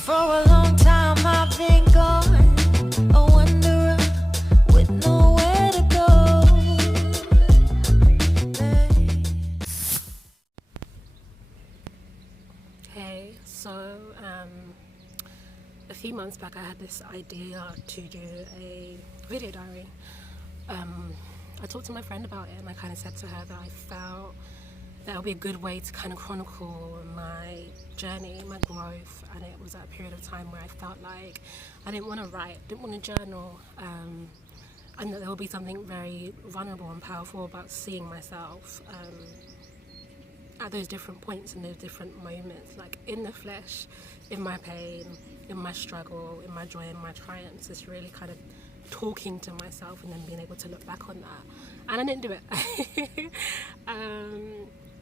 For a long time I've been gone, a wanderer with nowhere to go. Hey, a few months back I had this idea to do a video diary. I talked to my friend about it and I kind of said to her that I felt that would be a good way to kind of chronicle my journey, my growth, and it was at a period of time where I felt like I didn't want to write, didn't want to journal, and that there would be something very vulnerable and powerful about seeing myself at those different points in those different moments, like in the flesh, in my pain, in my struggle, in my joy, in my triumphs. Just really kind of talking to myself and then being able to look back on that. And I didn't do it.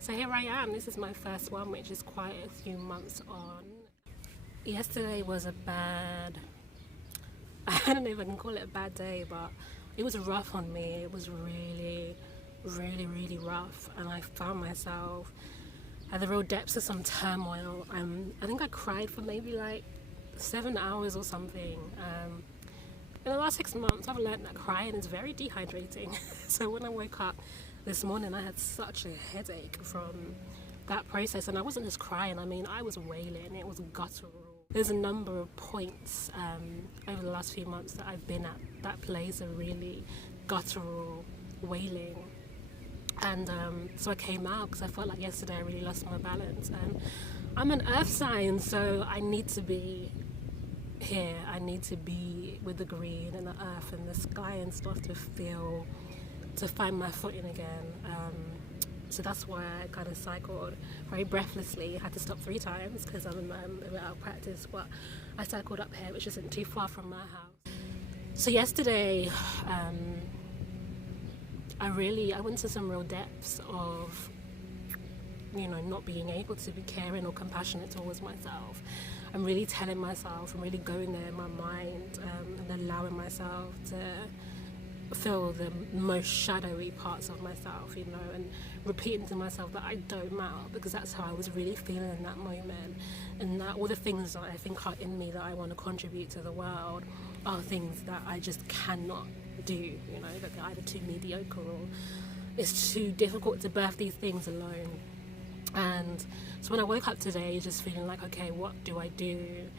So here I am. This is my first one, which is quite a few months on. Yesterday was a bad, I don't know if I can call it a bad day, but it was rough on me. It was really, really, really rough. And I found myself at the real depths of some turmoil. I think I cried for maybe like 7 hours or something. In the last 6 months, I've learned that crying is very dehydrating. So when I woke up this morning, I had such a headache from that process. And I wasn't just crying, I mean, I was wailing. It was guttural. There's a number of points over the last few months that I've been at that place of really guttural wailing. And so I came out because I felt like yesterday I really lost my balance. I'm an earth sign, so I need to be here. I need to be with the green and the earth and the sky and stuff to find my footing again. So that's why I kind of cycled very breathlessly. I had to stop 3 times because I'm a bit out of practice, but I cycled up here, which isn't too far from my house. So yesterday, I went to some real depths of, not being able to be caring or compassionate towards myself. I'm really telling myself, I'm really going there in my mind, and allowing myself to feel the most shadowy parts of myself, and repeating to myself that I don't matter, because that's how I was really feeling in that moment, and that all the things that I think are in me that I want to contribute to the world are things that I just cannot do, that they're either too mediocre or it's too difficult to birth these things alone. And so when I woke up today just feeling like, okay, what do I do?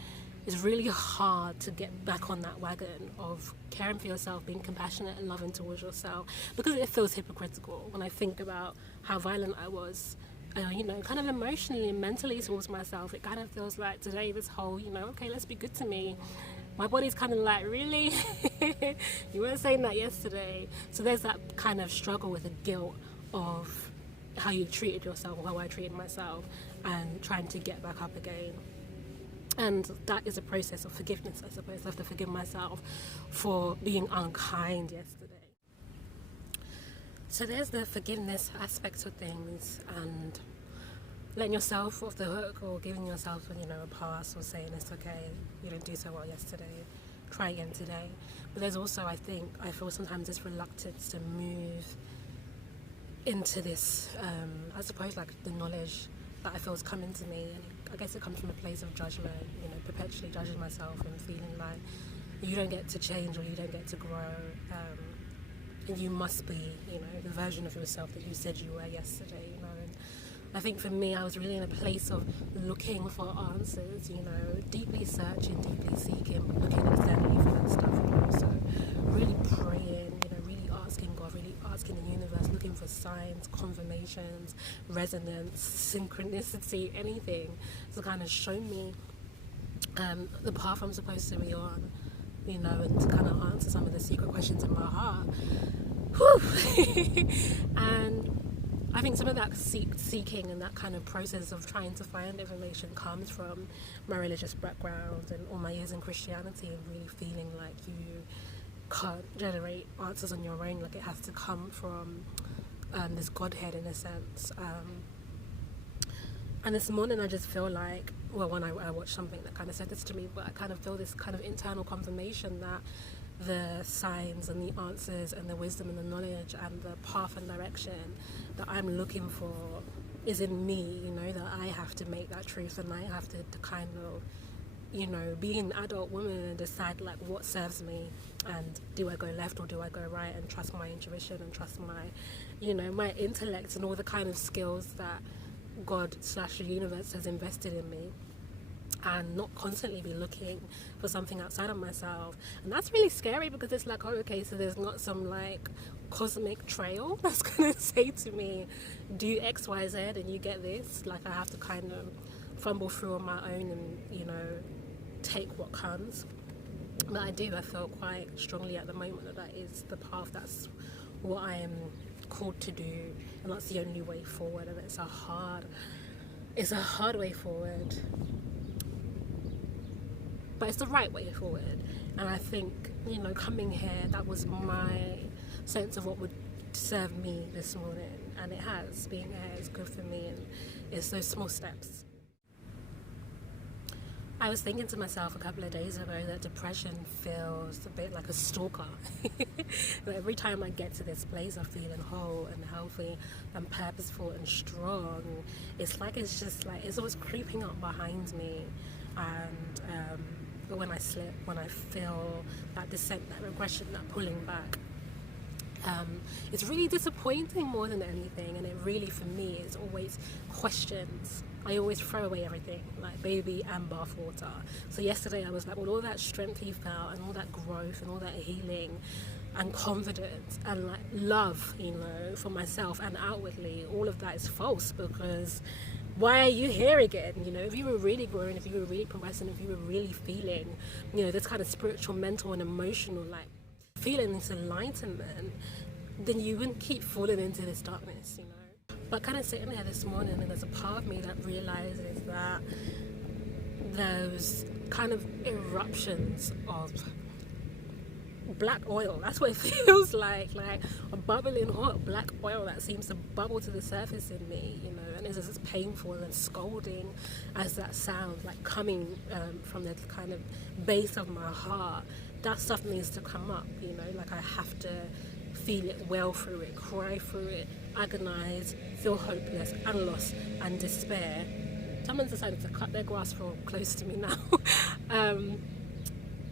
It's really hard to get back on that wagon of caring for yourself, being compassionate and loving towards yourself, because it feels hypocritical when I think about how violent I was, kind of emotionally and mentally towards myself. It kind of feels like today this whole, okay, let's be good to me. My body's kind of like, really? You weren't saying that yesterday. So there's that kind of struggle with the guilt of how you treated yourself or how I treated myself, and trying to get back up again. And that is a process of forgiveness, I suppose. I have to forgive myself for being unkind yesterday. So there's the forgiveness aspect of things, and letting yourself off the hook, or giving yourself, a pass, or saying it's okay, you didn't do so well yesterday, try again today. But there's also, I feel sometimes this reluctance to move into this, I suppose, like the knowledge that I feel is coming to me, and I guess it comes from a place of judgment, perpetually judging myself and feeling like you don't get to change or you don't get to grow, and you must be, the version of yourself that you said you were yesterday, and I think for me, I was really in a place of looking for answers, deeply searching, deeply seeking, looking externally for that stuff, and also really praying, really asking God, really asking the universe, looking for signs, confirmations, resonance, synchronicity, anything to kind of show me the path I'm supposed to be on, and to kind of answer some of the secret questions in my heart. And I think some of that seeking and that kind of process of trying to find information comes from my religious background and all my years in Christianity, and really feeling like you can't generate answers on your own, like it has to come from this Godhead in a sense. And this morning I just feel like, well, when I watched something that kind of said this to me, but I kind of feel this kind of internal confirmation that the signs and the answers and the wisdom and the knowledge and the path and direction that I'm looking for is in me, that I have to make that truth, and I have to kind of you know, being an adult woman and decide like what serves me, and do I go left or do I go right, and trust my intuition and trust my, you know, my intellect and all the kind of skills that God/the universe has invested in me, and not constantly be looking for something outside of myself. And that's really scary, because it's like, oh, okay, so there's not some like cosmic trail that's gonna say to me, do X, Y, Z, and you get this. Like, I have to kind of fumble through on my own and, you know, take what comes. But I feel quite strongly at the moment that that is the path, that's what I am called to do, and that's the only way forward. And it's a hard way forward, but it's the right way forward. And I think, you know, coming here, that was my sense of what would serve me this morning, and it has. Being here is good for me, and it's those small steps. I was thinking to myself a couple of days ago that depression feels a bit like a stalker. That every time I get to this place of feeling whole and healthy and purposeful and strong, it's like it's just like it's always creeping up behind me. And but when I slip, when I feel that descent, that regression, that pulling back, it's really disappointing more than anything. And it really, for me, is always questions. I always throw away everything, like baby and bath water. So yesterday I was like, well, all that strength you felt and all that growth and all that healing and confidence and like love, you know, for myself and outwardly, all of that is false, because why are you here again? You know, if you were really growing, if you were really progressing, if you were really feeling, you know, this kind of spiritual, mental and emotional, like feeling this enlightenment, then you wouldn't keep falling into this darkness, you know. But kind of sitting here this morning, and there's a part of me that realizes that those kind of eruptions of black oil, that's what it feels like a bubbling hot black oil that seems to bubble to the surface in me, you know. And it's as painful and scolding as that sounds, like coming from the kind of base of my heart. That stuff needs to come up, you know. Like, I have to feel it, well through it, cry through it, agonize, feel hopeless and lost and despair. Someone's decided to cut their grass real close to me now.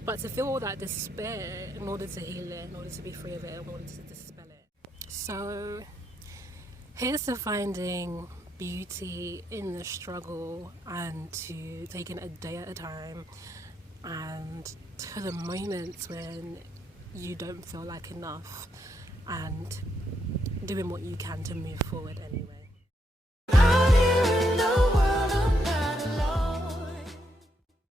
But to feel all that despair in order to heal it, in order to be free of it, in order to dispel it. So here's to finding beauty in the struggle, and to taking a day at a time, and to the moments when you don't feel like enough, and doing what you can to move forward anyway.